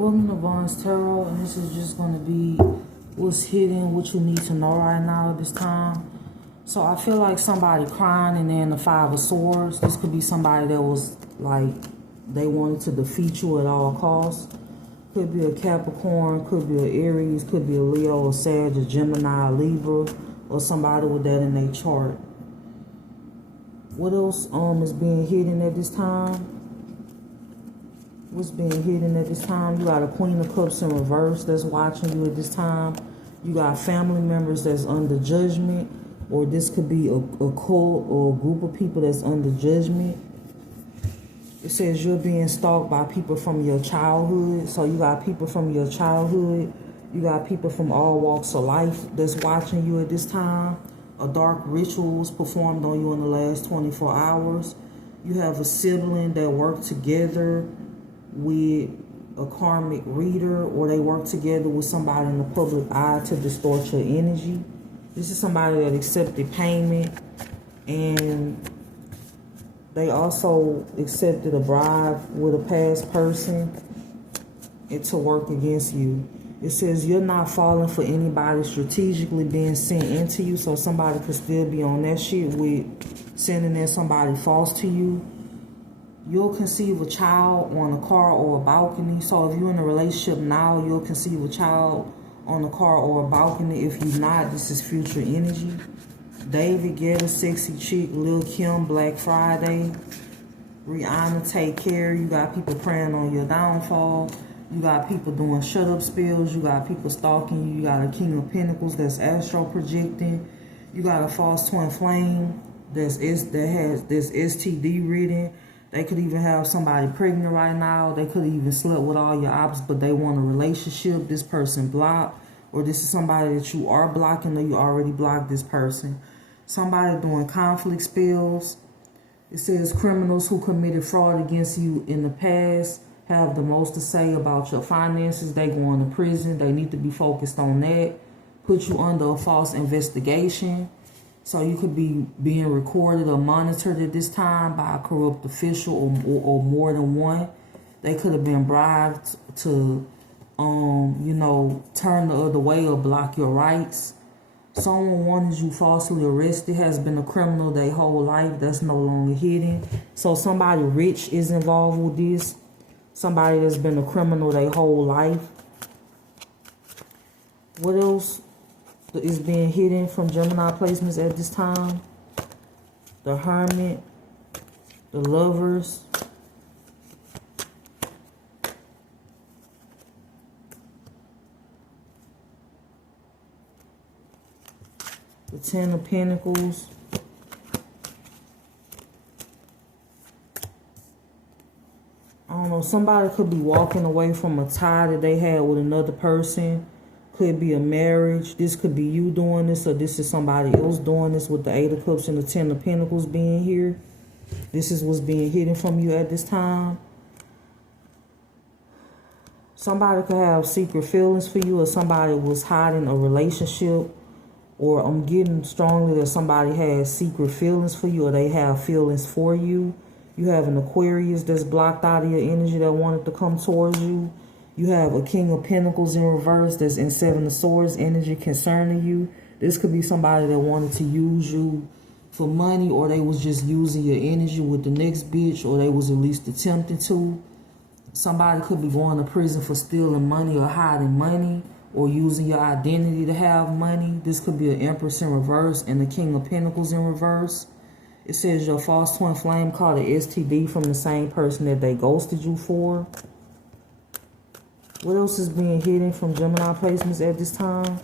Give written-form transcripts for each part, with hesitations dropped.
Welcome to Vaughn's Tarot, and this is just going to be what's hidden, what you need to know right now at this time. So I feel like somebody crying and then the Five of Swords. This could be somebody that was like, they wanted to defeat you at all costs. Could be a Capricorn, could be an Aries, could be a Leo, a Sag, a Gemini, a Libra, or somebody with that in their chart. What else is being hidden at this time? What's being hidden at this time? You got a Queen of Cups in reverse that's watching you at this time. You got family members that's under judgment, or this could be a cult or a group of people that's under judgment. It says you're being stalked by people from your childhood. So you got people from your childhood. You got people from all walks of life that's watching you at this time. A dark ritual was performed on you in the last 24 hours. You have a sibling that worked together with a karmic reader, or they work together with somebody in the public eye to distort your energy. This is somebody that accepted payment, and they also accepted a bribe with a past person and to work against you. It says you're not falling for anybody strategically being sent into you, so somebody could still be on that shit with sending in somebody false to you. You'll conceive a child on a car or a balcony. So if you're in a relationship now, you'll conceive a child on a car or a balcony. If you're not, this is future energy. David Guetta, Sexy Chick, Lil Kim, Black Friday, Rihanna, Take Care. You got people praying on your downfall. You got people doing shut up spells. You got people stalking you. You got a King of Pentacles that's astral projecting. You got a false twin flame that has this STD reading. They could even have somebody pregnant right now. They could have even slept with all your opps, but they want a relationship. This person blocked, or this is somebody that you are blocking, or you already blocked this person. Somebody doing conflict spells. It says criminals who committed fraud against you in the past have the most to say about your finances. They going to prison. They need to be focused on that. Put you under a false investigation. So you could be being recorded or monitored at this time by a corrupt official or more than one. They could have been bribed to, turn the other way or block your rights. Someone wanted you falsely arrested, has been a criminal their whole life. That's no longer hidden. So somebody rich is involved with this. Somebody that's been a criminal their whole life. What else is being hidden from Gemini placements at this time? The Hermit, the Lovers, the Ten of Pentacles, I don't know, somebody could be walking away from a tie that they had with another person. Could be a marriage. This could be you doing this, or this is somebody else doing this with the Eight of Cups and the Ten of Pentacles being here. This is what's being hidden from you at this time. Somebody could have secret feelings for you, or somebody was hiding a relationship, or I'm getting strongly that somebody has secret feelings for you, or they have feelings for you. You have an Aquarius that's blocked out of your energy that wanted to come towards you. You have a King of Pentacles in reverse that's in Seven of Swords energy concerning you. This could be somebody that wanted to use you for money, or they was just using your energy with the next bitch, or they was at least attempting to. Somebody could be going to prison for stealing money or hiding money, or using your identity to have money. This could be an Empress in reverse and the King of Pentacles in reverse. It says your false twin flame caught an STD from the same person that they ghosted you for. What else is being hidden from Gemini placements at this time?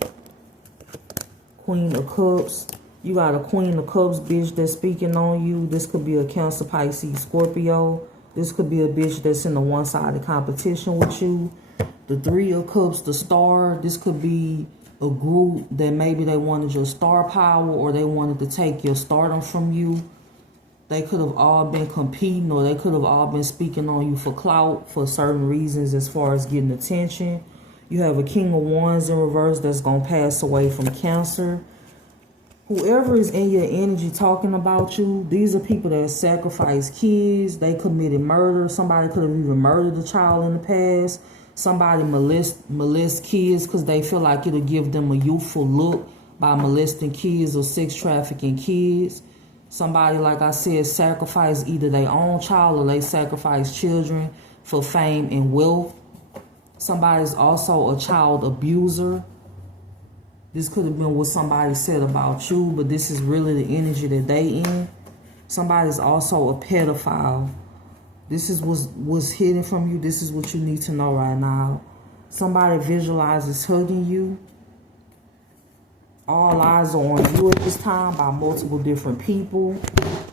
Queen of Cups. You got a Queen of Cups bitch that's speaking on you. This could be a Cancer, Pisces, Scorpio. This could be a bitch that's in a one-sided competition with you. The Three of Cups, the Star. This could be a group that maybe they wanted your star power, or they wanted to take your stardom from you. They could have all been competing, or they could have all been speaking on you for clout for certain reasons as far as getting attention. You have a King of Wands in reverse that's going to pass away from Cancer. Whoever is in your energy talking about you, these are people that sacrifice kids. They committed murder. Somebody could have even murdered a child in the past. Somebody molest kids because they feel like it'll give them a youthful look by molesting kids or sex trafficking kids. Somebody, like I said, sacrifice either their own child or they sacrifice children for fame and wealth. Somebody's also a child abuser. This could have been what somebody said about you, but this is really the energy that they in. Somebody's also a pedophile. This is what's hidden from you. This is what you need to know right now. Somebody visualizes hugging you. All eyes are on you at this time by multiple different people.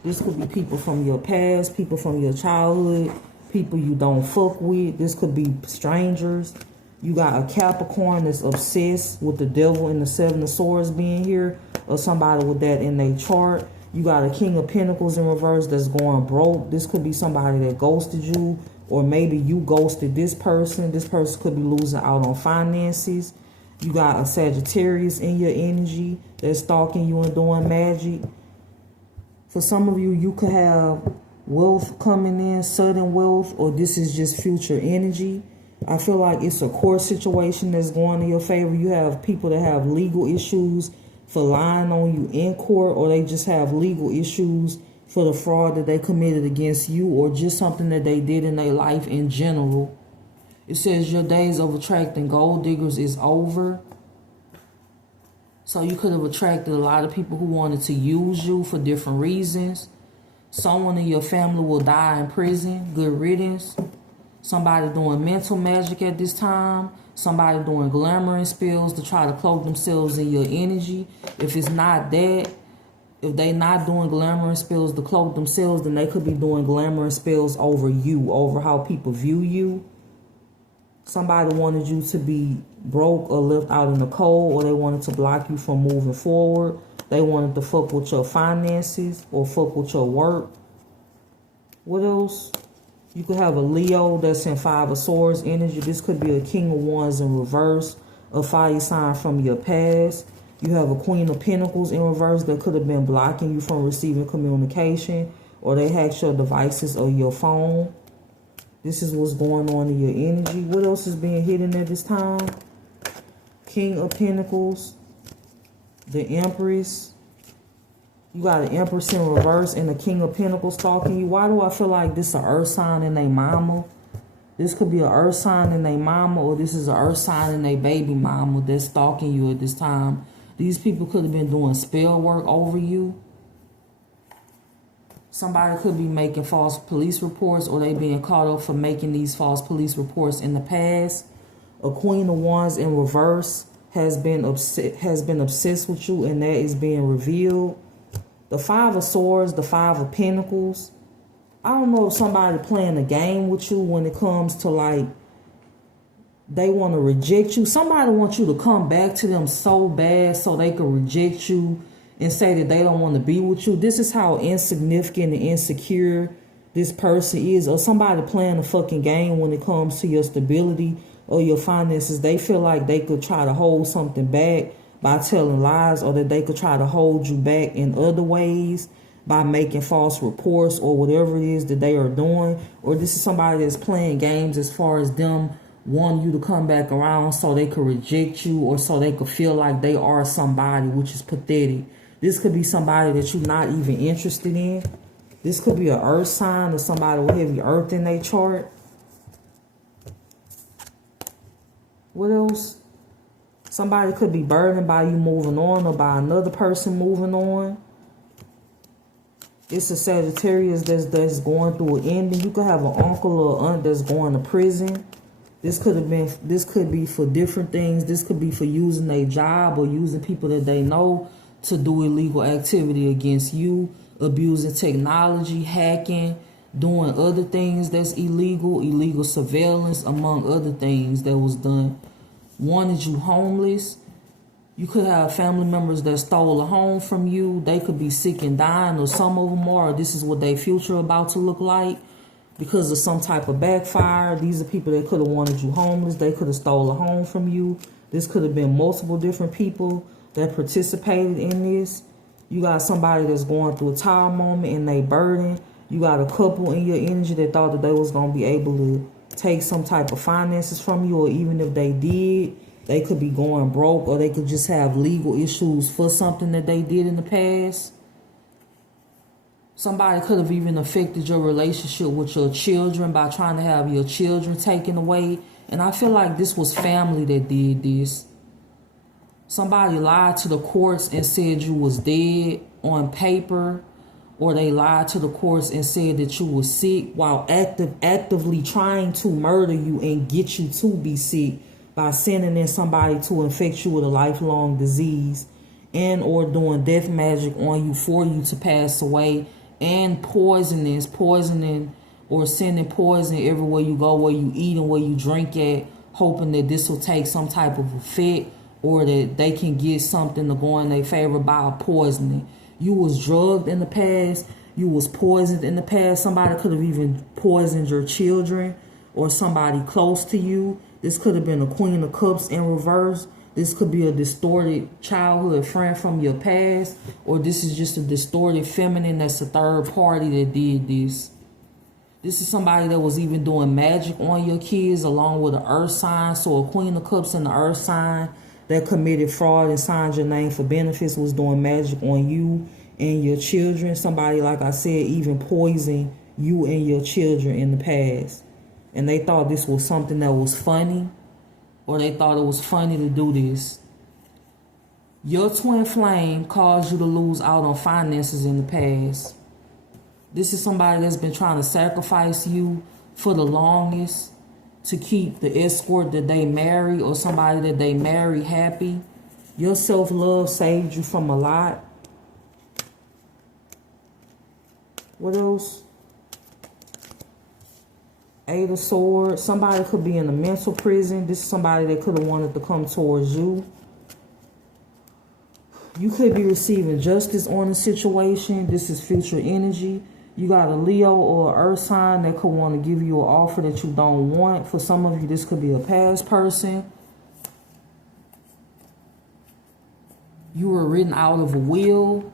This could be people from your past, people from your childhood, people you don't fuck with. This could be strangers. You got a Capricorn that's obsessed with the devil and the Seven of Swords being here, or somebody with that in their chart. You got a King of Pentacles in reverse that's going broke. This could be somebody that ghosted you, or maybe you ghosted this person. This person could be losing out on finances. You got a Sagittarius in your energy that's stalking you and doing magic. For some of you, you could have wealth coming in, sudden wealth, or this is just future energy. I feel like it's a court situation that's going in your favor. You have people that have legal issues for lying on you in court, or they just have legal issues for the fraud that they committed against you, or just something that they did in their life in general. It says your days of attracting gold diggers is over. So you could have attracted a lot of people who wanted to use you for different reasons. Someone in your family will die in prison. Good riddance. Somebody doing mental magic at this time. Somebody doing glamoring spells to try to cloak themselves in your energy. If it's not that, if they not doing glamoring spells to cloak themselves, then they could be doing glamoring spells over you, over how people view you. Somebody wanted you to be broke or left out in the cold, or they wanted to block you from moving forward. They wanted to fuck with your finances or fuck with your work. What else? You could have a Leo that's in Five of Swords energy. This could be a King of Wands in reverse, a fire sign from your past. You have a Queen of Pentacles in reverse that could have been blocking you from receiving communication, or they hacked your devices or your phone. This is what's going on in your energy. What else is being hidden at this time? King of Pentacles, the Empress. You got an Empress in reverse and the King of Pentacles stalking you. Why do I feel like this is an earth sign in their mama? This could be an earth sign in their mama, or this is an earth sign in their baby mama that's stalking you at this time. These people could have been doing spell work over you. Somebody could be making false police reports, or they being caught up for making these false police reports in the past. A Queen of Wands in reverse has been obsessed with you, and that is being revealed. The Five of Swords, the Five of Pentacles. I don't know if somebody playing a game with you when it comes to like they want to reject you. Somebody wants you to come back to them so bad so they can reject you and say that they don't want to be with you. This is how insignificant and insecure this person is. Or somebody playing a fucking game when it comes to your stability or your finances. They feel like they could try to hold something back by telling lies, or that they could try to hold you back in other ways by making false reports or whatever it is that they are doing. Or this is somebody that's playing games as far as them wanting you to come back around so they could reject you, or so they could feel like they are somebody, which is pathetic. This could be somebody that you're not even interested in. This could be an earth sign, or somebody with heavy earth in their chart. What else? Somebody could be burdened by you moving on, or by another person moving on. It's a Sagittarius that's going through an ending. You could have an uncle or aunt that's going to prison. This could be for different things. This could be for using a job or using people that they know to do illegal activity against you, abusing technology, hacking, doing other things that's illegal surveillance, among other things that was done. Wanted you homeless. You could have family members that stole a home from you. They could be sick and dying, or some of them are. This is what their future about to look like because of some type of backfire. These are people that could have wanted you homeless. They could have stole a home from you. This could have been multiple different people that participated in this. You got somebody that's going through a tired moment and they burden. You got a couple in your energy that thought that they was going to be able to take some type of finances from you, or even if they did, they could be going broke, or they could just have legal issues for something that they did in the past. Somebody could have even affected your relationship with your children by trying to have your children taken away. And I feel like this was family that did this. Somebody lied to the courts and said you was dead on paper, or they lied to the courts and said that you were sick while actively trying to murder you and get you to be sick by sending in somebody to infect you with a lifelong disease, and or doing death magic on you for you to pass away, and poisoning or sending poison everywhere you go, where you eat and where you drink at, hoping that this will take some type of effect, or that they can get something to go in their favor by poisoning. You was drugged in the past. You was poisoned in the past. Somebody could have even poisoned your children or somebody close to you. This could have been a Queen of Cups in reverse. This could be a distorted childhood friend from your past, or this is just a distorted feminine that's a third party that did this. This is somebody that was even doing magic on your kids along with an earth sign. So a Queen of Cups and the earth sign that committed fraud and signed your name for benefits was doing magic on you and your children. Somebody, like I said, even poisoned you and your children in the past. And they thought this was something that was funny, or they thought it was funny to do this. Your twin flame caused you to lose out on finances in the past. This is somebody that's been trying to sacrifice you for the longest to keep the escort that they marry or somebody that they marry happy. Your self-love saved you from a lot. What else? Eight of Swords. Somebody could be in a mental prison. This is somebody that could have wanted to come towards you. You could be receiving justice on a situation. This is future energy. You got a Leo or an earth sign that could want to give you an offer that you don't want. For some of you, this could be a past person. You were written out of a will.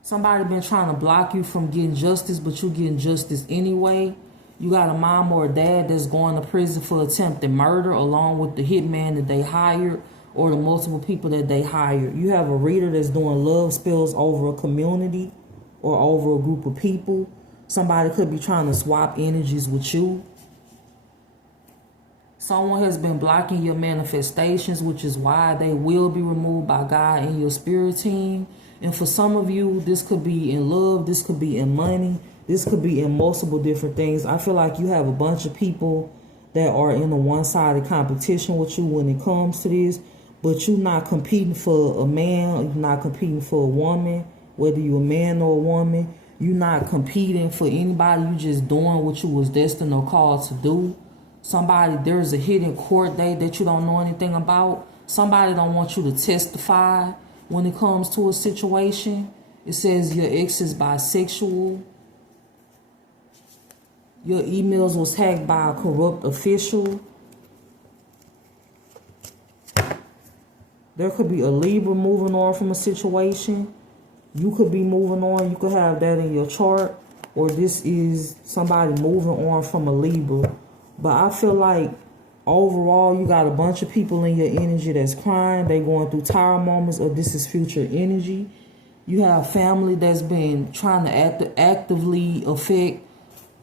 Somebody been trying to block you from getting justice, but you getting justice anyway. You got a mom or a dad that's going to prison for attempted murder, along with the hitman that they hired or the multiple people that they hired. You have a reader that's doing love spells over a community or over a group of people. Somebody could be trying to swap energies with you. Someone has been blocking your manifestations, which is why they will be removed by God and your spirit team. And for some of you, this could be in love, this could be in money, this could be in multiple different things. I feel like you have a bunch of people that are in a one-sided competition with you when it comes to this, but you're not competing for a man, you're not competing for a woman, whether you're a man or a woman. You're not competing for anybody, you're just doing what you was destined or called to do. Somebody, there's a hidden court date that you don't know anything about. Somebody don't want you to testify when it comes to a situation. It says your ex is bisexual. Your emails was hacked by a corrupt official. There could be a Libra moving on from a situation. You could be moving on. You could have that in your chart. Or this is somebody moving on from a Libra. But I feel like overall, you got a bunch of people in your energy that's crying. They going through tired moments, or this is future energy. You have family that's been trying to actively affect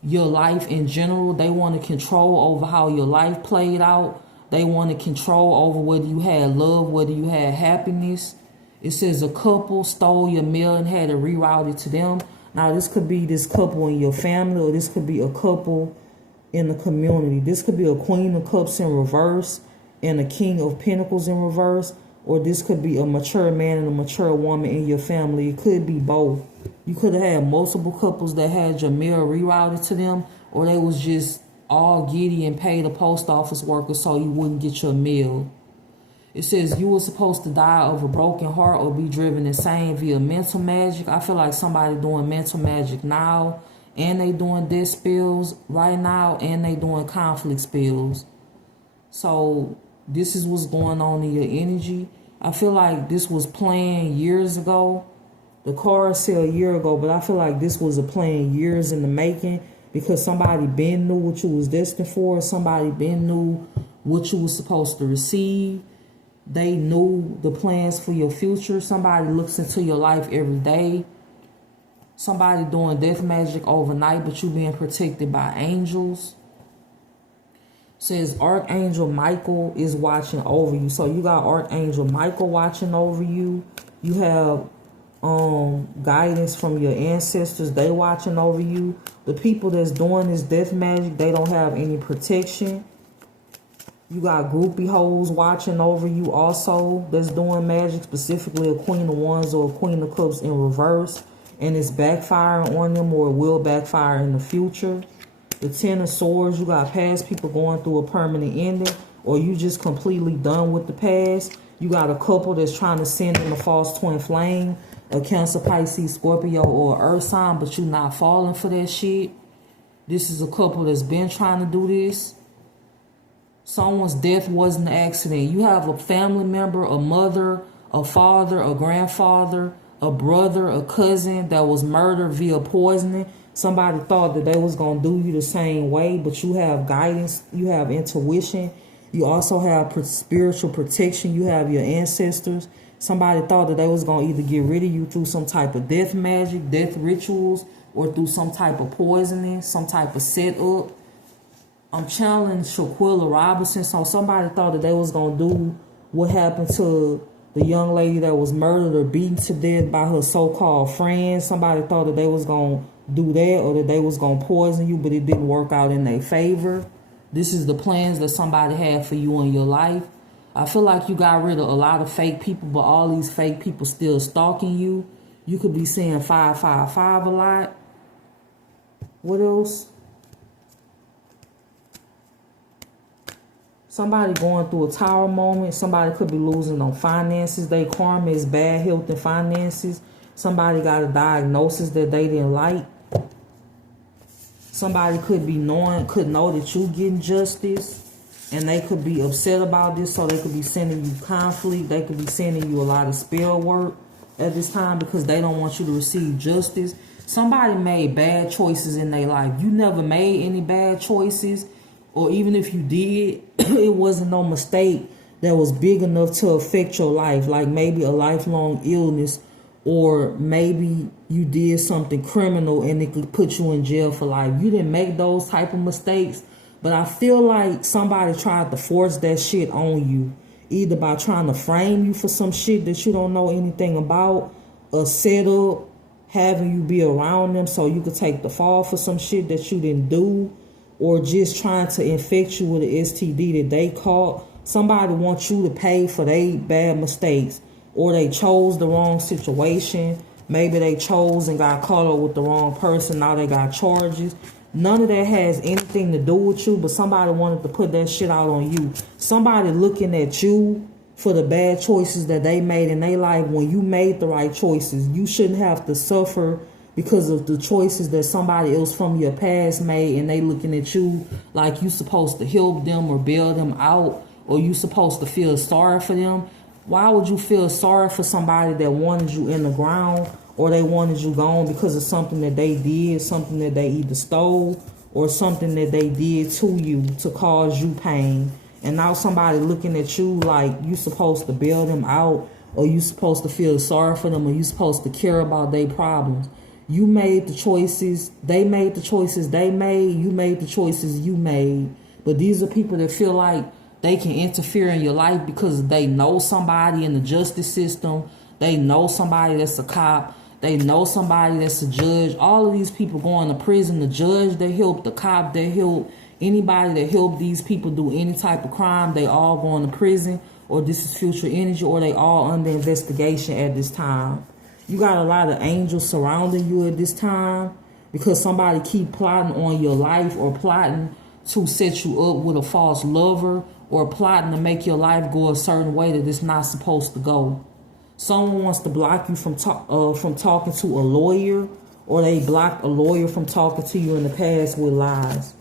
your life in general. They want to control over how your life played out. They want to control over whether you had love, whether you had happiness. It says a couple stole your mail and had it rerouted to them. Now, this could be this couple in your family, or this could be a couple in the community. This could be a Queen of Cups in reverse and a King of Pentacles in reverse, or this could be a mature man and a mature woman in your family. It could be both. You could have had multiple couples that had your mail rerouted to them, or they was just all giddy and paid a post office worker so you wouldn't get your mail. It says you were supposed to die of a broken heart or be driven insane via mental magic. I feel like somebody doing mental magic now, and they doing death spells right now, and they doing conflict spells. So this is what's going on in your energy. I feel like this was planned years ago. The cards say a year ago, but I feel like this was a plan years in the making. because somebody been knew what you was destined for. Somebody been knew what you was supposed to receive. They knew the plans for your future. Somebody looks into your life every day. Somebody doing death magic overnight, but you being protected by angels. Says Archangel Michael is watching over you. So you got Archangel Michael watching over you. You have guidance from your ancestors. They watching over you. The people that's doing this death magic, they don't have any protection. You got groupie hoes watching over you also that's doing magic, specifically a Queen of Wands or a Queen of Cups in reverse, and it's backfiring on them, or it will backfire in the future. The Ten of Swords, you got past people going through a permanent ending, or you just completely done with the past. You got a couple that's trying to send in a false twin flame, a Cancer, Pisces, Scorpio, or Earth sign, but you not falling for that shit. This is a couple that's been trying to do this. Someone's death wasn't an accident. You have a family member, a mother, a father, a grandfather, a brother, a cousin that was murdered via poisoning. Somebody thought that they was going to do you the same way, but you have guidance, you have intuition. You also have spiritual protection. You have your ancestors. Somebody thought that they was going to either get rid of you through some type of death magic, death rituals, or through some type of poisoning, some type of setup. I'm channeling Shaquilla Robinson. So somebody thought that they was going to do what happened to the young lady that was murdered or beaten to death by her so-called friends. Somebody thought that they was going to do that, or that they was going to poison you, but it didn't work out in their favor. This is the plans that somebody had for you in your life. I feel like you got rid of a lot of fake people, but all these fake people still stalking you. You could be seeing 555 a lot. What else? Somebody going through a tower moment. Somebody could be losing on finances. Their karma is bad health and finances. Somebody got a diagnosis that they didn't like. Somebody could know that you getting justice, and they could be upset about this, so they could be sending you conflict. They could be sending you a lot of spell work at this time because they don't want you to receive justice. Somebody made bad choices in their life. You never made any bad choices, or even if you did, it wasn't no mistake that was big enough to affect your life, like maybe a lifelong illness, or maybe you did something criminal and it could put you in jail for life. You didn't make those type of mistakes, but I feel like somebody tried to force that shit on you, either by trying to frame you for some shit that you don't know anything about, a setup, having you be around them so you could take the fall for some shit that you didn't do, or just trying to infect you with an STD that they caught. Somebody wants you to pay for their bad mistakes, or they chose the wrong situation. Maybe they chose and got caught up with the wrong person. Now they got charges. None of that has anything to do with you, but somebody wanted to put that shit out on you. Somebody looking at you for the bad choices that they made in their life when you made the right choices. You shouldn't have to suffer because of the choices that somebody else from your past made, and they looking at you like you supposed to help them or bail them out, or you supposed to feel sorry for them. Why would you feel sorry for somebody that wanted you in the ground, or they wanted you gone because of something that they did, something that they either stole, or something that they did to you to cause you pain? And now somebody looking at you like you supposed to bail them out, or you supposed to feel sorry for them, or you supposed to care about their problems. You made the choices. They made the choices they made. You made the choices you made. But these are people that feel like they can interfere in your life because they know somebody in the justice system. They know somebody that's a cop. They know somebody that's a judge. All of these people going to prison. The judge that helped, the cop that helped, anybody that helped these people do any type of crime, they all going to prison, or this is future energy, or they all under investigation at this time. You got a lot of angels surrounding you at this time because somebody keep plotting on your life, or plotting to set you up with a false lover, or plotting to make your life go a certain way that it's not supposed to go. Someone wants to block you from talking to a lawyer, or they blocked a lawyer from talking to you in the past with lies.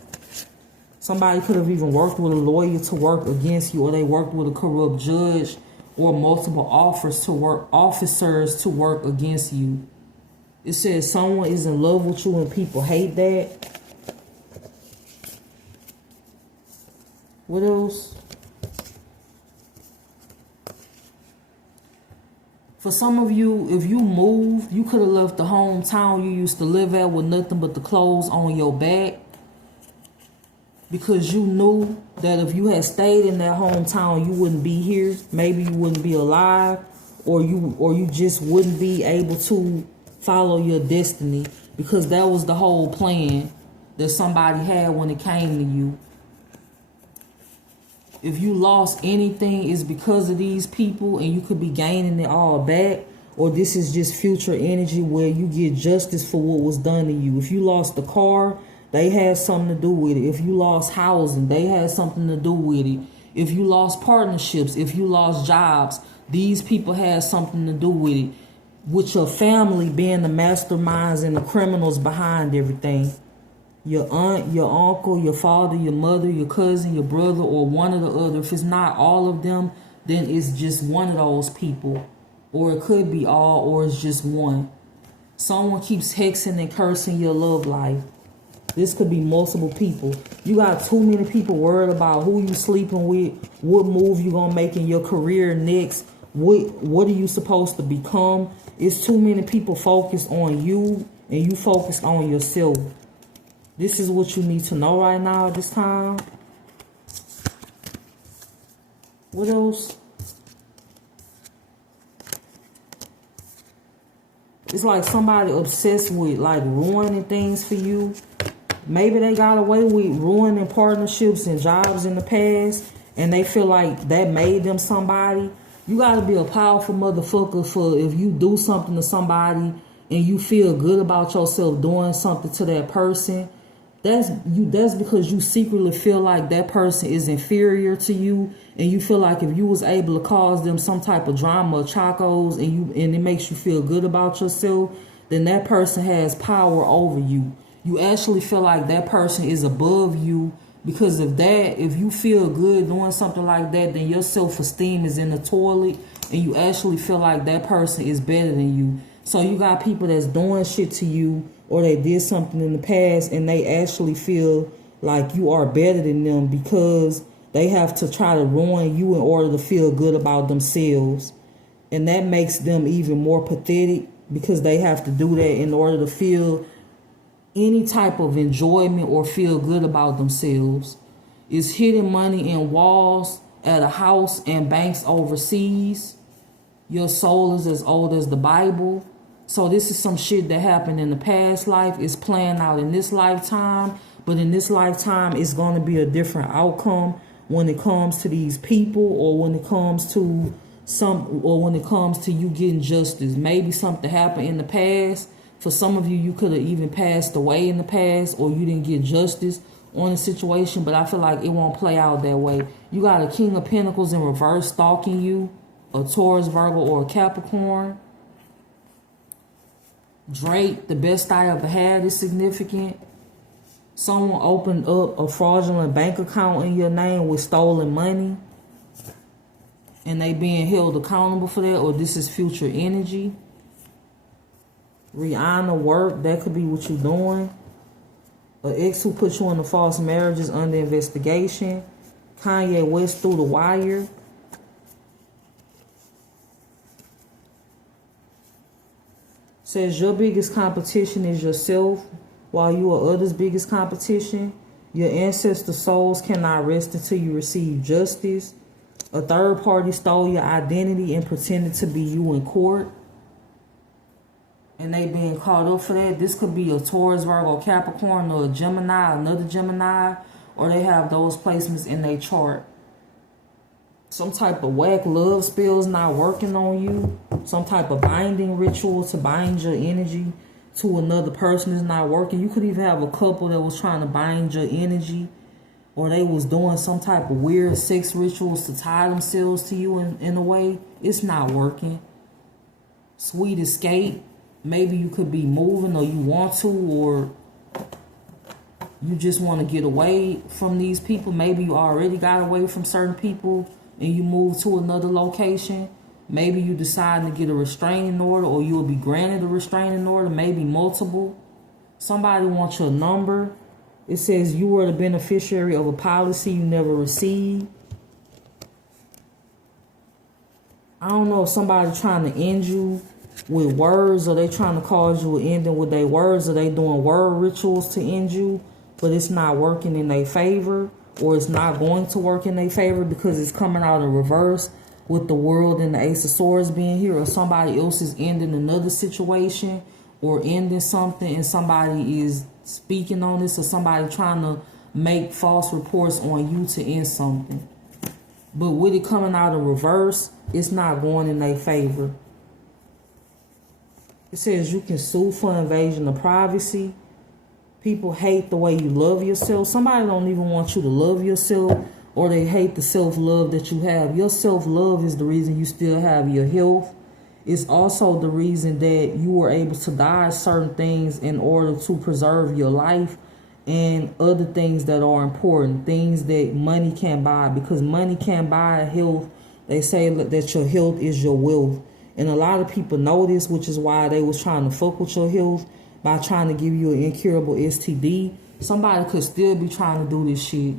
Somebody could have even worked with a lawyer to work against you, or they worked with a corrupt judge, or multiple officers to work against you. It says someone is in love with you and people hate that. What else? For some of you, if you moved, you could have left the hometown you used to live at with nothing but the clothes on your back, because you knew that if you had stayed in that hometown, you wouldn't be here. Maybe you wouldn't be alive, or you just wouldn't be able to follow your destiny, because that was the whole plan that somebody had when it came to you. If you lost anything, it's because of these people, and you could be gaining it all back, or this is just future energy where you get justice for what was done to you. If you lost the car, they had something to do with it. If you lost housing, they had something to do with it. If you lost partnerships, if you lost jobs, these people had something to do with it. With your family being the masterminds and the criminals behind everything. Your aunt, your uncle, your father, your mother, your cousin, your brother, or one or the other. If it's not all of them, then it's just one of those people. Or it could be all, or it's just one. Someone keeps hexing and cursing your love life. This could be multiple people. You got too many people worried about who you sleeping with, what move you gonna make in your career next, what are you supposed to become. It's too many people focused on you, and you focused on yourself. This is what you need to know right now at this time. What else? It's like somebody obsessed with like ruining things for you. Maybe they got away with ruining partnerships and jobs in the past, and they feel like that made them somebody. You got to be a powerful motherfucker for if you do something to somebody and you feel good about yourself doing something to that person. That's because you secretly feel like that person is inferior to you, and you feel like if you was able to cause them some type of drama or chacos, and it makes you feel good about yourself, then that person has power over you. You actually feel like that person is above you because of that. If you feel good doing something like that, then your self-esteem is in the toilet, and you actually feel like that person is better than you. So you got people that's doing shit to you, or they did something in the past, and they actually feel like you are better than them because they have to try to ruin you in order to feel good about themselves. And that makes them even more pathetic because they have to do that in order to feel any type of enjoyment or feel good about themselves. It's hidden money in walls at a house and banks overseas. Your soul is as old as the Bible. So this is some shit that happened in the past life. It's playing out in this lifetime. But in this lifetime, it's going to be a different outcome when it comes to these people, or when it comes to you getting justice. Maybe something happened in the past. For some of you, you could have even passed away in the past, or you didn't get justice on a situation. But I feel like it won't play out that way. You got a King of Pentacles in reverse stalking you, a Taurus, Virgo, or a Capricorn. Drake, the best I ever had, is significant. Someone opened up a fraudulent bank account in your name with stolen money, and they being held accountable for that, or this is future energy. Rihanna work, that could be what you're doing. An ex who put you in a false marriage is under investigation. Kanye West through the wire. Says your biggest competition is yourself, while you are others' biggest competition. Your ancestor souls cannot rest until you receive justice. A third party stole your identity and pretended to be you in court, and they being caught up for that. This could be a Taurus, Virgo, Capricorn, or a Gemini, another Gemini, or they have those placements in their chart. Some type of whack love spells not working on you. Some type of binding ritual to bind your energy to another person is not working. You could even have a couple that was trying to bind your energy, or they was doing some type of weird sex rituals to tie themselves to you in a way. It's not working. Sweet escape. Maybe you could be moving, or you want to, or you just want to get away from these people. Maybe you already got away from certain people and you move to another location. Maybe you decide to get a restraining order, or you will be granted a restraining order, maybe multiple. Somebody wants your number. It says you were the beneficiary of a policy you never received. I don't know if somebody trying to end you with words, or they trying to cause you an ending with their words, or they doing word rituals to end you, but it's not working in their favor, or it's not going to work in their favor because it's coming out in reverse with the World and the Ace of Swords being here, or somebody else is ending another situation or ending something, and somebody is speaking on this, or somebody trying to make false reports on you to end something. But with it coming out in reverse, it's not going in their favor. It says you can sue for invasion of privacy. People hate the way you love yourself. Somebody don't even want you to love yourself, or they hate the self-love that you have. Your self-love is the reason you still have your health. It's also the reason that you were able to dodge certain things in order to preserve your life and other things that are important, things that money can't buy, because money can't buy health. They say that your health is your wealth. And a lot of people know this, which is why they was trying to fuck with your health by trying to give you an incurable STD. Somebody could still be trying to do this shit.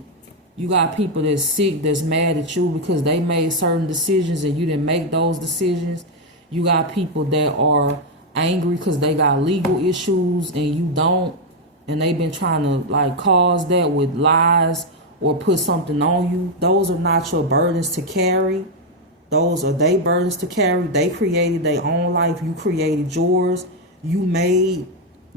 You got people that's sick, that's mad at you because they made certain decisions and you didn't make those decisions. You got people that are angry because they got legal issues and you don't. And they've been trying to like cause that with lies or put something on you. Those are not your burdens to carry. Those are their burdens to carry. They created their own life. You created yours. You made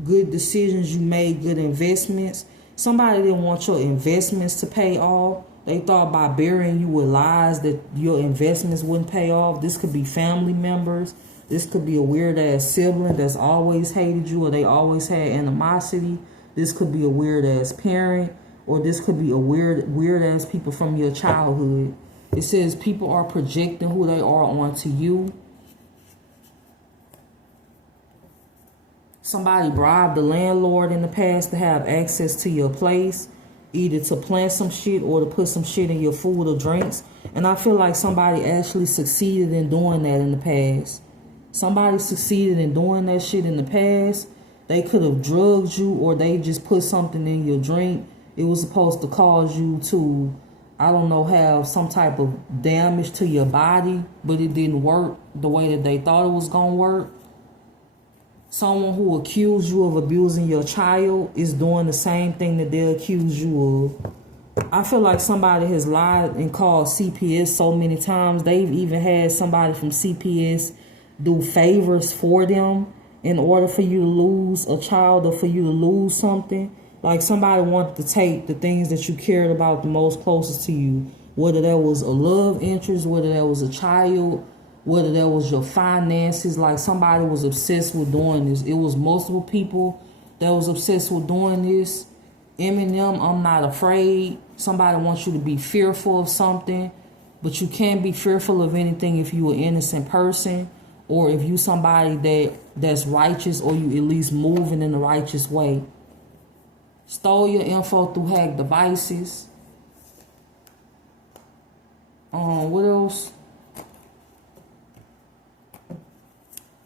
good decisions. You made good investments. Somebody didn't want your investments to pay off. They thought by burying you with lies that your investments wouldn't pay off. This could be family members. This could be a weird-ass sibling that's always hated you, or they always had animosity. This could be a weird-ass parent, or this could be a weird-ass people from your childhood. It says people are projecting who they are onto you. Somebody bribed the landlord in the past to have access to your place, either to plant some shit or to put some shit in your food or drinks. And I feel like somebody actually succeeded in doing that in the past. Somebody succeeded in doing that shit in the past. They could have drugged you, or they just put something in your drink. It was supposed to cause you to, I don't know, have some type of damage to your body, but it didn't work the way that they thought it was going to work. Someone who accused you of abusing your child is doing the same thing that they accuse you of. I feel like somebody has lied and called CPS so many times. They've even had somebody from CPS do favors for them in order for you to lose a child or for you to lose something. Like somebody wanted to take the things that you cared about the most closest to you, whether that was a love interest, whether that was a child, whether that was your finances. Like somebody was obsessed with doing this. It was multiple people that was obsessed with doing this. Eminem, I'm not afraid. Somebody wants you to be fearful of something, but you can't be fearful of anything if you're an innocent person, or if you somebody that's righteous, or you at least moving in the righteous way. Stole your info through hacked devices. What else?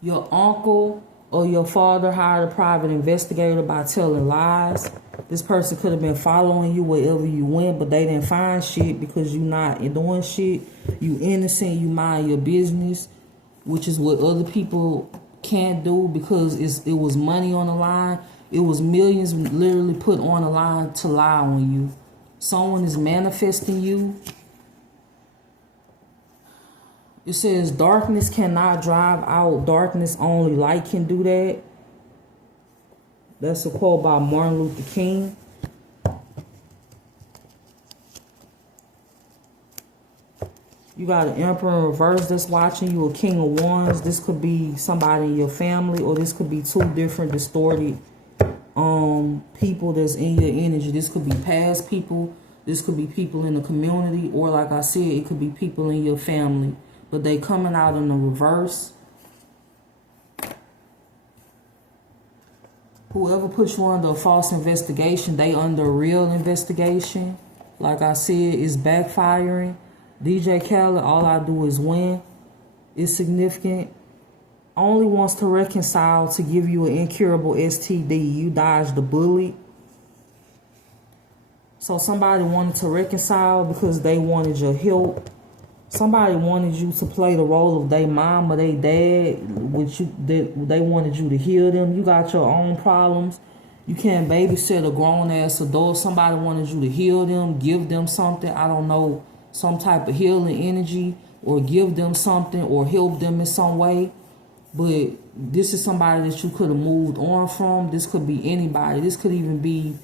Your uncle or your father hired a private investigator by telling lies. This person could have been following you wherever you went, but they didn't find shit because you not doing shit. You innocent, you mind your business, which is what other people can't do because it was money on the line. It was millions literally put on the line to lie on you. Someone is manifesting you. It says darkness cannot drive out darkness, only light can do that. That's a quote by Martin Luther King. You got an emperor in reverse that's watching you, a king of wands. This could be somebody in your family, or this could be two different distorted people that's in your energy. This could be past people. This could be people in the community, or like I said, it could be people in your family. But they coming out in the reverse. Whoever puts you under a false investigation, they under a real investigation. Like I said, it's backfiring. DJ Khaled, all I do is win. It's significant. Only wants to reconcile to give you an incurable STD. You dodged the bullet. So somebody wanted to reconcile because they wanted your help. Somebody wanted you to play the role of their mom or their dad, which they wanted you to heal them. You got your own problems. You can't babysit a grown-ass adult. Somebody wanted you to heal them, give them something. I don't know, some type of healing energy, or give them something, or help them in some way. But this is somebody that you could have moved on from. This could be anybody. This could even be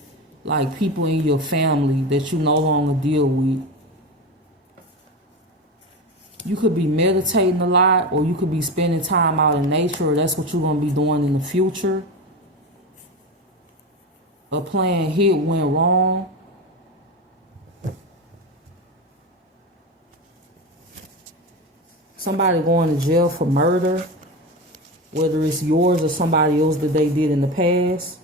like people in your family that you no longer deal with. You could be meditating a lot, or you could be spending time out in nature, or that's what you're going to be doing in the future. A plan hit went wrong. Somebody going to jail for murder, whether it's yours or somebody else that they did in the past.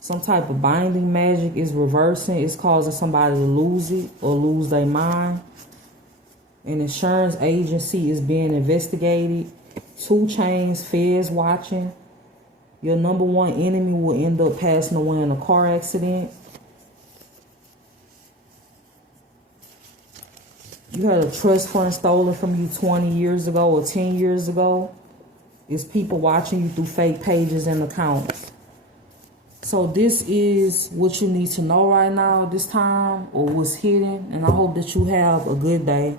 Some type of binding magic is reversing. It's causing somebody to lose it or lose their mind. An insurance agency is being investigated. 2 chains, feds watching. Your number one enemy will end up passing away in a car accident. You had a trust fund stolen from you 20 years ago or 10 years ago. It's people watching you through fake pages and accounts. So this is what you need to know right now at this time, or what's hidden. And I hope that you have a good day.